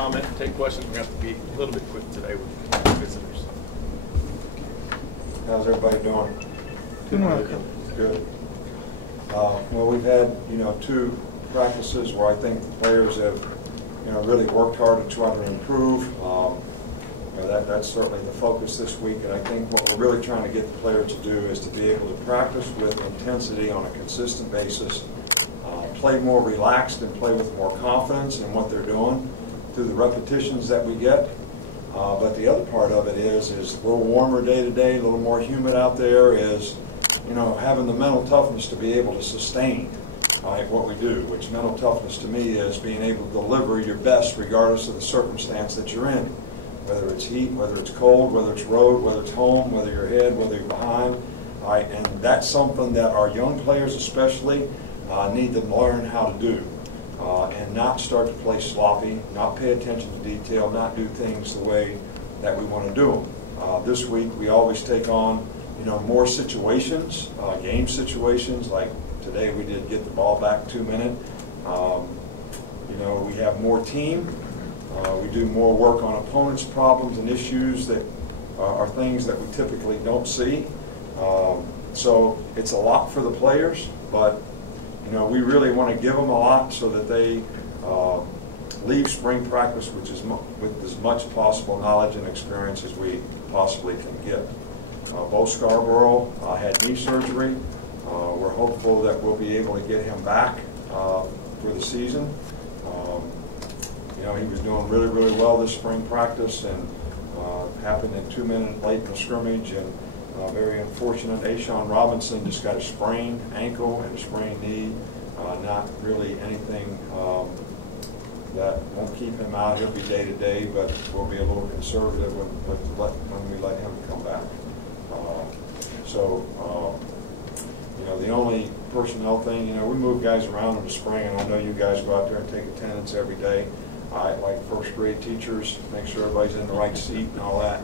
comment and take questions. We're going to have to be a little bit quick today with visitors. How's everybody doing? Doing well. Good. Well, we've had, 2 practices where I think the players have, really worked hard to try to improve. That's certainly the focus this week, and I think what we're really trying to get the players to do is to be able to practice with intensity on a consistent basis, play more relaxed and play with more confidence in what they're doing through the repetitions that we get. But the other part of it is a little warmer day to day, a little more humid out there, is having the mental toughness to be able to sustain what we do, which mental toughness to me is being able to deliver your best regardless of the circumstance that you're in, whether it's heat, whether it's cold, whether it's road, whether it's home, whether you're ahead, whether you're behind. And that's something that our young players especially need to learn how to do, and not start to play sloppy, not pay attention to detail, not do things the way that we want to do them. This week we always take on more situations, game situations, like today we did get the ball back 2 minute. We have more team. We do more work on opponents' problems and issues that are things that we typically don't see. So it's a lot for the players, but we really want to give them a lot so that they leave spring practice with as much possible knowledge and experience as we possibly can get. Bo Scarborough had knee surgery. We're hopeful that we'll be able to get him back for the season. He was doing really, really well this spring practice, and happened in 2 minutes late in the scrimmage, and very unfortunate. Ashawn Robinson just got a sprained ankle and a sprained knee. Not really anything that won't keep him out. He'll be day to day, but we'll be a little conservative when we let him come back. The only personnel thing, we move guys around in the spring, and I know you guys go out there and take attendance every day. Like first grade teachers, make sure everybody's in the right seat and all that.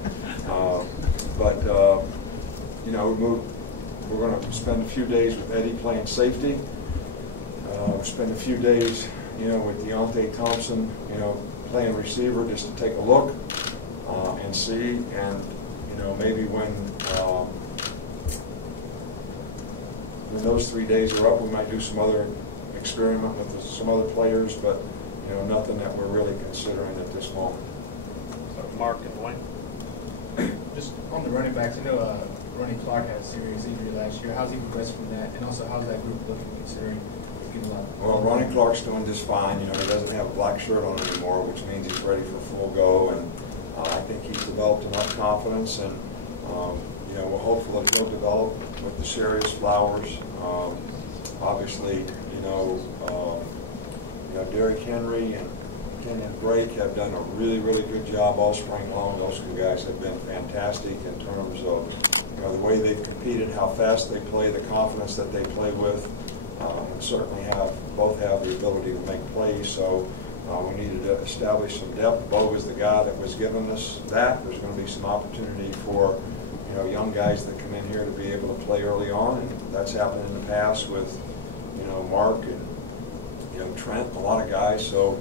We're going to spend a few days with Eddie playing safety. We'll spend a few days, with Deontay Thompson, playing receiver, just to take a look and see, and maybe when those 3 days are up, we might do some other experiment with some other players, but nothing that we're really considering at this moment. So Mark and Dwayne. Just on the running backs, I know Ronnie Clark had a serious injury last year. How's he progressed from that, and also how's that group looking considering? Well, Ronnie Clark's doing just fine. He doesn't have a black shirt on anymore, which means he's ready for full go, and I think he's developed enough confidence, and we're hopeful that he'll develop with the Serious Flowers. Obviously, Derrick Henry and Kenyon Brake have done a really, really good job all spring long. Those 2 guys have been fantastic in terms of the way they've competed, how fast they play, the confidence that they play with. And certainly both have the ability to make plays, so we needed to establish some depth. Bo was the guy that was giving us that. There's going to be some opportunity for young guys that come in here to be able to play early on, and that's happened in the past with Mark and Trent, a lot of guys. So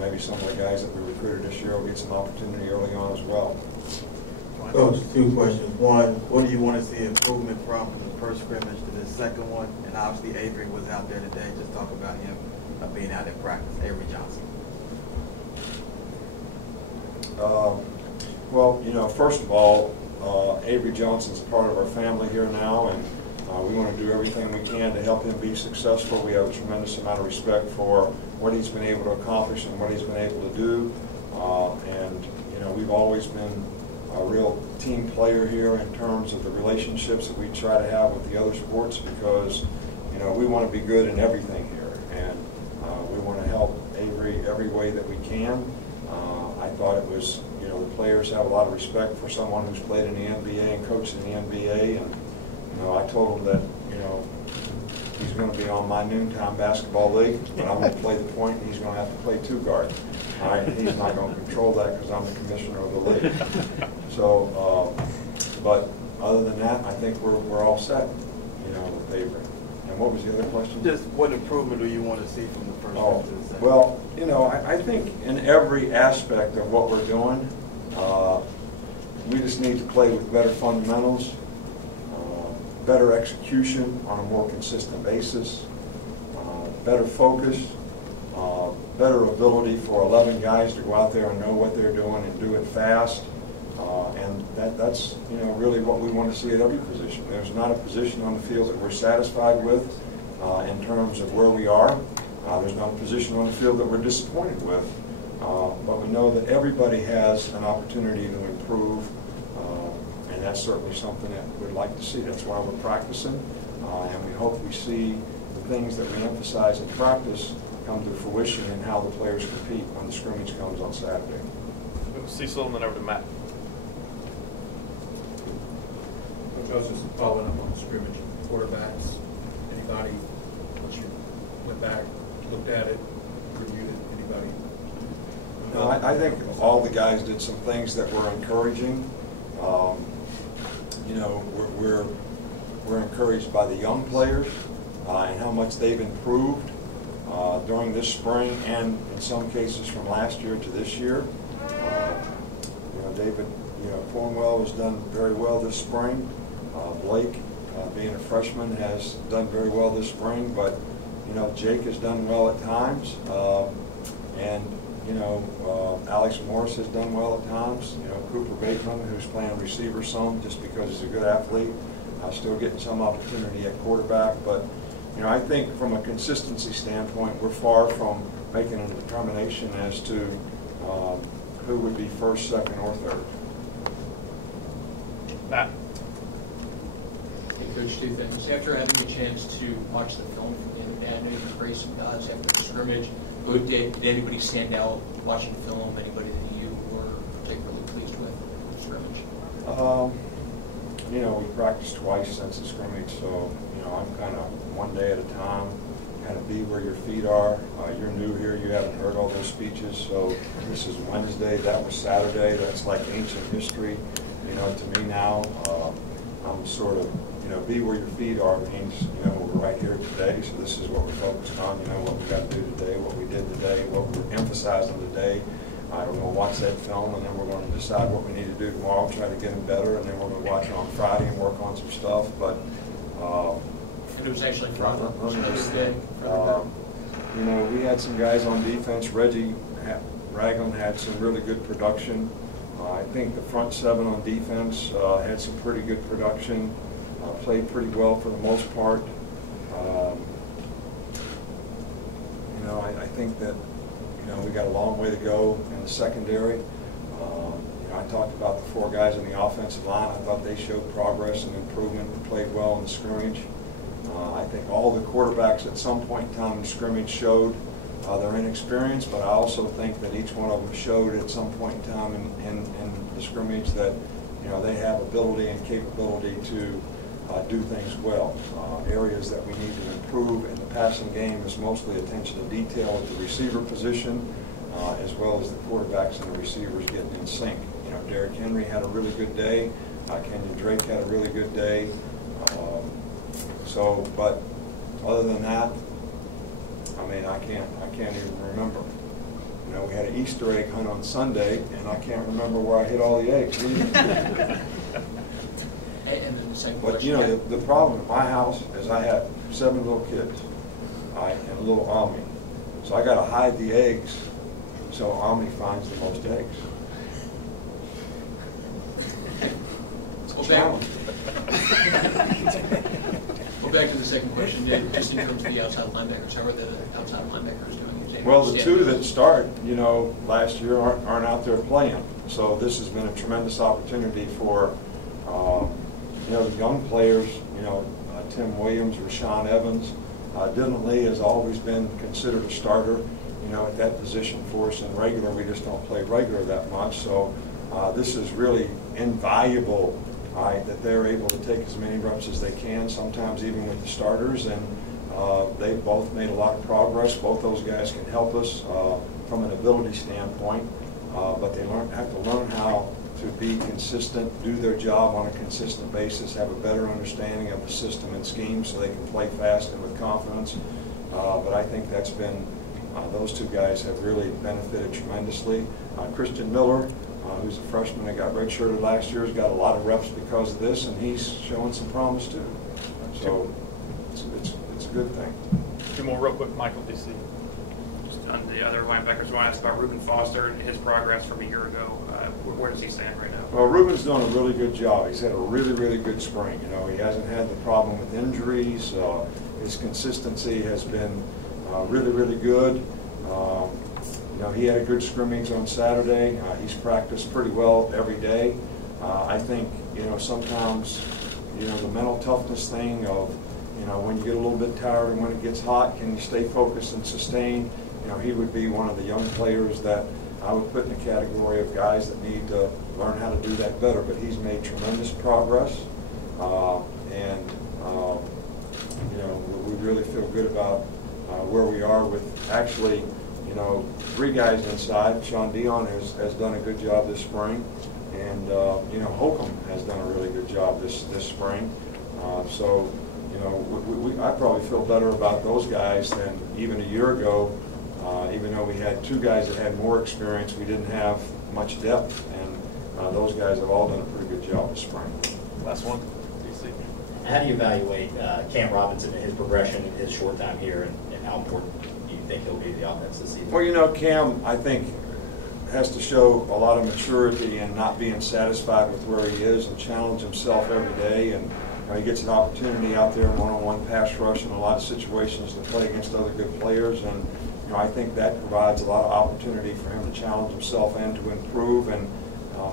maybe some of the guys that we recruited this year will get some opportunity early on as well. Coach, 2 questions. One, what do you want to see improvement from the first scrimmage to the second one? And obviously Avery was out there today. Just talk about him being out in practice, Avery Johnson. First of all, Avery Johnson's part of our family here now, and we want to do everything we can to help him be successful. We have a tremendous amount of respect for what he's been able to accomplish and what he's been able to do. We've always been a real team player here in terms of the relationships that we try to have with the other sports, because we want to be good in everything here, and we want to help Avery every way that we can. I thought it was, the players have a lot of respect for someone who's played in the NBA and coached in the NBA, and I told him that he's going to be on my noontime basketball league, but I'm going to play the point, and he's going to have to play 2 guard. All right, he's not going to control that because I'm the commissioner of the league. So, but other than that, I think we're all set, with Avery. And what was the other question? Just what improvement do you want to see from the first Oh, to the second? well, you know, I think in every aspect of what we're doing, we just need to play with better fundamentals, better execution on a more consistent basis, better focus, better ability for 11 guys to go out there and know what they're doing and do it fast. And that's, you know, really what we want to see at every position. There's not a position on the field that we're satisfied with in terms of where we are. There's not a position on the field that we're disappointed with. But we know that everybody has an opportunity to improve, and that's certainly something that we'd like to see. That's why we're practicing, and we hope we see the things that we emphasize in practice come to fruition in how the players compete when the scrimmage comes on Saturday. Cecil, and then over to Matt. Coach, I was just following up on the scrimmage. Quarterbacks, anybody, once you went back, looked at it, reviewed it, anybody? No, I think all the guys did some things that were encouraging. You know, we're encouraged by the young players and how much they've improved during this spring, and in some cases from last year to this year. You know, David, you know, Cornwell has done very well this spring. Blake, being a freshman, has done very well this spring, but you know, Jake has done well at times, and you know, Alex Morris has done well at times. You know, Cooper Bateman, who's playing receiver some just because he's a good athlete, still getting some opportunity at quarterback. But you know, I think from a consistency standpoint, we're far from making a determination as to who would be first, second, or third. Matt. Hey, Coach, two things. After having a chance to watch the film, and I know you praised some guys after the scrimmage, did anybody stand out watching the film? Anybody that you were particularly pleased with the scrimmage? You know, we practiced twice since the scrimmage, so you know, I'm kind of one day at a time, kind of be where your feet are. You're new here, you haven't heard all those speeches, so this is Wednesday, that was Saturday, that's like ancient history, you know, to me now. I'm sort of, you know, be where your feet are means, you know, we're right here today, so this is what we're focused on, you know, what we got to do today, what we did today, what we're emphasizing today. We're going to watch that film, and then we're going to decide what we need to do tomorrow, try to get them better, and then we're going to watch it on Friday and work on some stuff. But And it was actually fun. You know, we had some guys on defense. Reggie Ragland had some really good production. I think the front seven on defense had some pretty good production, played pretty well for the most part. You know, I think that, you know, we got a long way to go in the secondary. You know, I talked about the four guys in the offensive line. I thought they showed progress and improvement and played well in the scrimmage. I think all the quarterbacks at some point in time in the scrimmage showed their inexperience, but I also think that each one of them showed at some point in time in the scrimmage that, you know, they have ability and capability to do things well. Areas that we need to improve in the passing game is mostly attention to detail at the receiver position, as well as the quarterbacks and the receivers getting in sync. You know, Derrick Henry had a really good day. Kenyon Drake had a really good day. But other than that, I mean, I can't even remember. You know, we had an Easter egg hunt on Sunday, and I can't remember where I hid all the eggs either. And then the second But question. you know, the problem at my house is I have 7 little kids, and a little Ami. So I got to hide the eggs so Ami finds the most eggs. Well, back to the second question. Just in terms of the outside linebackers, how are the outside linebackers doing? Well, the two that start, you know, last year aren't out there playing. So this has been a tremendous opportunity for, you know, the young players, you know, Tim Williams, Rashawn Evans. Dylan Lee has always been considered a starter, you know, at that position for us in regular. We just don't play regular that much. So this is really invaluable that they're able to take as many reps as they can, sometimes even with the starters. And they've both made a lot of progress. Both those guys can help us from an ability standpoint, but they have to learn how to be consistent, do their job on a consistent basis, have a better understanding of the system and scheme so they can play fast and with confidence. But I think that's been, those two guys have really benefited tremendously. Christian Miller, who's a freshman that got redshirted last year, has got a lot of reps because of this, and he's showing some promise too. So it's a good thing. Two more real quick, Michael, DC. Just on the other linebackers, I want to ask about Reuben Foster and his progress from a year ago. Where does he stand right now? Well, Reuben's doing a really good job. He's had a really, really good spring. You know, he hasn't had the problem with injuries. His consistency has been really, really good. You know, he had a good scrimmage on Saturday. He's practiced pretty well every day. I think, you know, sometimes, you know, the mental toughness thing of, you know, when you get a little bit tired and when it gets hot, can you stay focused and sustain? You know, he would be one of the young players that I would put in the category of guys that need to learn how to do that better. But he's made tremendous progress, you know, we really feel good about where we are with actually, you know, 3 guys inside. Sean Dion has done a good job this spring, and you know, Holcomb has done a really good job this spring. So, you know, I probably feel better about those guys than even a year ago. Even though we had 2 guys that had more experience, we didn't have much depth, and those guys have all done a pretty good job this spring. Last one, DC. How do you evaluate Cam Robinson and his progression in his short time here, and how important do you think he'll be to the offense this season? Well, you know, Cam, I think, has to show a lot of maturity and not being satisfied with where he is and challenge himself every day. And you know, he gets an opportunity out there in one-on-one pass rush in a lot of situations to play against other good players. And you know, I think that provides a lot of opportunity for him to challenge himself and to improve. And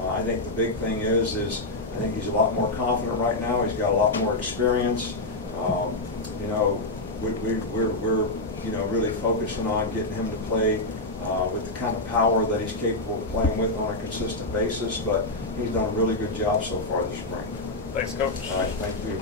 I think the big thing is I think he's a lot more confident right now. He's got a lot more experience. You know, we're you know, really focusing on getting him to play with the kind of power that he's capable of playing with on a consistent basis. But he's done a really good job so far this spring. Thanks, Coach. All right, thank you.